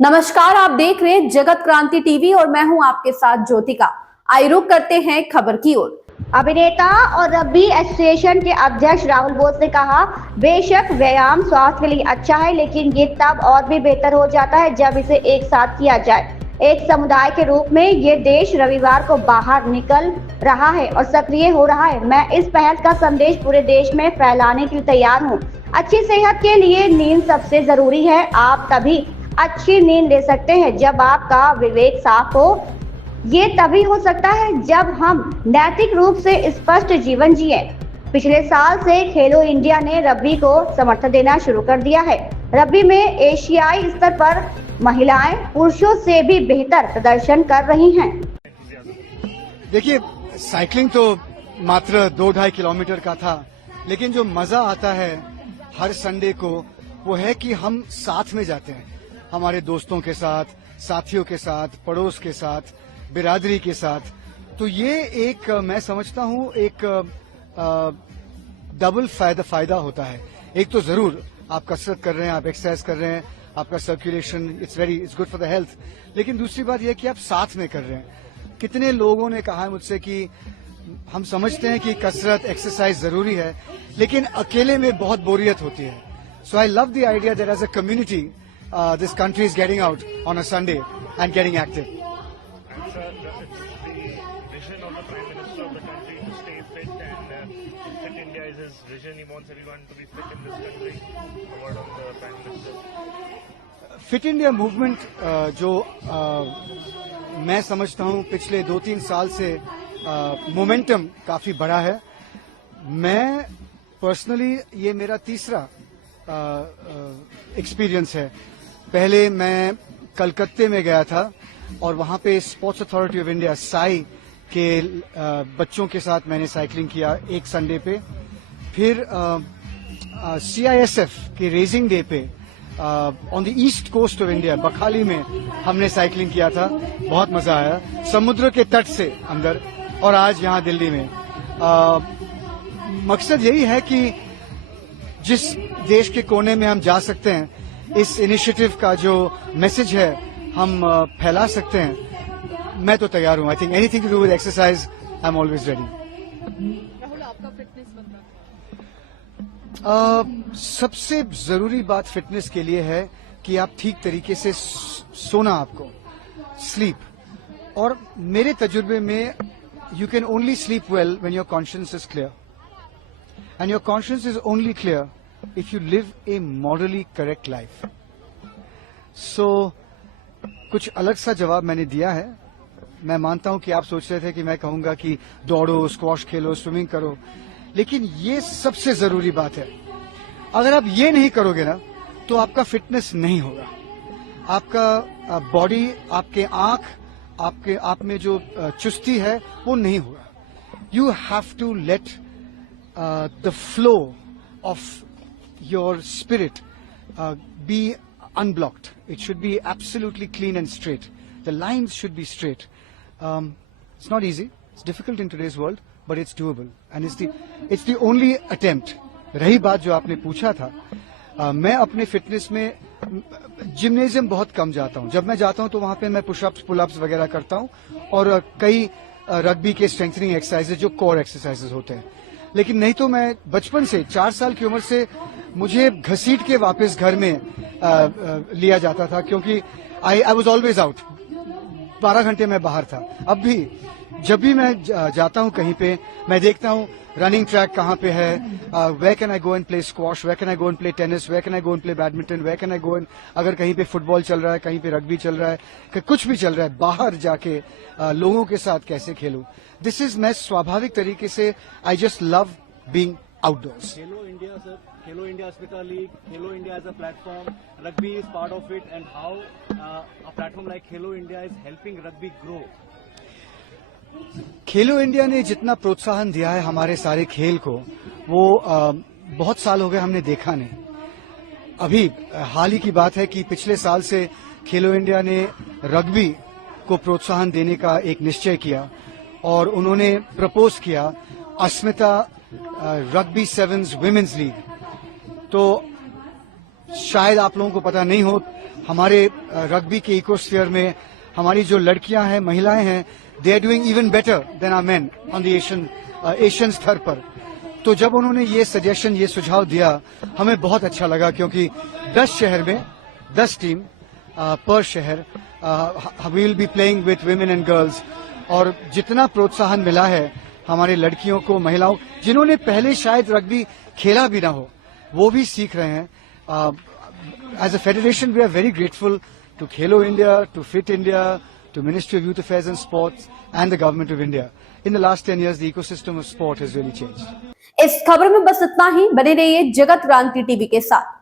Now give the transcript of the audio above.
नमस्कार, आप देख रहे हैं जगत क्रांति टीवी और मैं हूं आपके साथ ज्योतिका। आइए रुक करते हैं खबर की ओर। अभिनेता और रग्बी एसोसिएशन के अध्यक्ष राहुल बोस ने कहा, बेशक व्यायाम स्वास्थ्य के लिए अच्छा है, लेकिन ये तब और भी बेहतर हो जाता है जब इसे एक साथ किया जाए। एक समुदाय के रूप में ये देश रविवार को बाहर निकल रहा है और सक्रिय हो रहा है। मैं इस पहल का संदेश पूरे देश में फैलाने के लिए तैयार हूँ। अच्छी सेहत के लिए नींद सबसे जरूरी है। आप तभी अच्छी नींद ले सकते हैं जब आपका विवेक साफ हो। ये तभी हो सकता है जब हम नैतिक रूप से स्पष्ट जीवन जिए। पिछले साल से खेलो इंडिया ने रग्बी को समर्थन देना शुरू कर दिया है। रग्बी में एशियाई स्तर पर महिलाएं पुरुषों से भी बेहतर प्रदर्शन कर रही हैं। देखिए, साइकिलिंग तो मात्र 2-2.5 किलोमीटर का था, लेकिन जो मजा आता है हर संडे को वो है कि हम साथ में जाते हैं, हमारे दोस्तों के साथ, साथियों के साथ, पड़ोस के साथ, बिरादरी के साथ। तो ये एक मैं समझता हूँ एक डबल फायदा होता है। एक तो जरूर आप कसरत कर रहे हैं, आप एक्सरसाइज कर रहे हैं, आपका circulation it's good for the health, लेकिन दूसरी बात यह कि आप साथ में कर रहे हैं। कितने लोगों ने कहा है मुझसे कि हम समझते हैं कि कसरत एक्सरसाइज जरूरी है, लेकिन अकेले में बहुत बोरियत होती है। So I love the idea that as a community this country is getting out on a Sunday and getting active. And sir, the vision of the Prime Minister of the country to stay fit and Fit India is his vision. He wants everyone to be fit in this country. A word on the Prime Minister. Fit India movement जो मैं समझता हूं पिछले 2-3 साल से momentum काफी बड़ा है। मैं पर्सनली ये मेरा तीसरा एक्सपीरियंस है। पहले मैं कलकत्ते में गया था और वहां पे sports authority of India Sai के बच्चों के साथ मैंने साइकिलिंग किया एक संडे पे। फिर CISF के रेसिंग डे पे on the east coast of India Bakkhali में हमने साइकिलिंग किया था। बहुत मजा आया, समुद्र के तट से अंदर। और आज यहाँ दिल्ली में मकसद यही है कि जिस देश के कोने में हम जा सकते हैं, इस इनिशिएटिव का जो मैसेज है हम फैला सकते हैं। मैं तो तैयार हूं। I think anything to do with exercise, I am always ready. Rahul, आपका फिटनेस बंदा सबसे जरूरी बात फिटनेस के लिए है कि आप ठीक तरीके से सोना, आपको स्लीप। और मेरे तजुर्बे में you can only sleep well when your conscious is clear, and your conscience is only clear if you live a morally correct life. So कुछ अलग सा जवाब मैंने दिया है। मैं मानता हूं कि आप सोच रहे थे कि मैं कहूंगा कि दौड़ो, स्क्वॉश खेलो, स्विमिंग करो, लेकिन ये सबसे जरूरी बात है। अगर आप ये नहीं करोगे ना तो आपका फिटनेस नहीं होगा। आपका बॉडी, आपके आंख, आपके आप में जो चुस्ती है वो नहीं होगा। You have to let the flow of your spirit be unblocked. It should be absolutely clean and straight. The lines should be straight. It's not easy. It's difficult in today's world, but it's doable. And it's the only attempt. रही बात जो आपने पूछा था, मैं अपने fitness में gymnasium बहुत कम जाता हूं। जब मैं जाता हूं तो वहां पे मैं पुशअप्स, पुलअप्स वगैरह करता हूं और कई रग्बी के स्ट्रेंथनिंग एक्सरसाइजेज जो कोर एक्सरसाइजेज होते हैं। लेकिन नहीं तो मैं बचपन से 4 साल की उम्र से मुझे घसीट के वापस घर में लिया जाता था, क्योंकि आई वॉज ऑलवेज आउट। 12 घंटे मैं बाहर था। अब भी जब भी मैं जाता हूं कहीं पे, मैं देखता हूं रनिंग ट्रैक कहाँ पे है, where can I go and play squash, where can I go and play tennis, where can I go and play badminton, where can I go and, अगर कहीं पे फुटबॉल चल रहा है, कहीं पे रग्बी चल रहा है, कुछ भी चल रहा है, बाहर जाके लोगों के साथ कैसे खेलूं। दिस इज, मैं स्वाभाविक तरीके से I just love being outdoors. Hello India, sir. Hello India Hospital League. Hello India as a platform. Rugby is part of it, and how a platform like Hello India is helping rugby grow. Khelo India ने जितना प्रोत्साहन दिया है हमारे सारे खेल को, वो बहुत साल हो गए हमने देखा नहीं। अभी हाल ही की बात है कि पिछले साल से खेलो इंडिया ने रग्बी को प्रोत्साहन देने का एक निश्चय किया और उन्होंने प्रपोज किया अस्मिता रग्बी सेवन्स विमेन्स लीग। तो शायद आप लोगों को पता नहीं हो, हमारे रग्बी के इकोस्फीयर में हमारी जो लड़कियां हैं, महिलाएं हैं, they are doing even better than our men on the Asian स्तर पर। तो जब उन्होंने ये सजेशन, ये सुझाव दिया, हमें बहुत अच्छा लगा, क्योंकि 10 शहर में 10 टीम पर शहर we will be playing with women and girls. और जितना प्रोत्साहन मिला है हमारे लड़कियों को, महिलाओं जिन्होंने पहले शायद रग्बी खेला भी ना हो, वो भी सीख रहे हैं। As a federation we are very grateful to Khelo India, to Fit India, to Ministry of Youth Affairs and Sports and the Government of India. In the last 10 years, the ecosystem of sport has really changed. इस खबर में बस इतना ही। बने रहिए जगत क्रांति TV के साथ।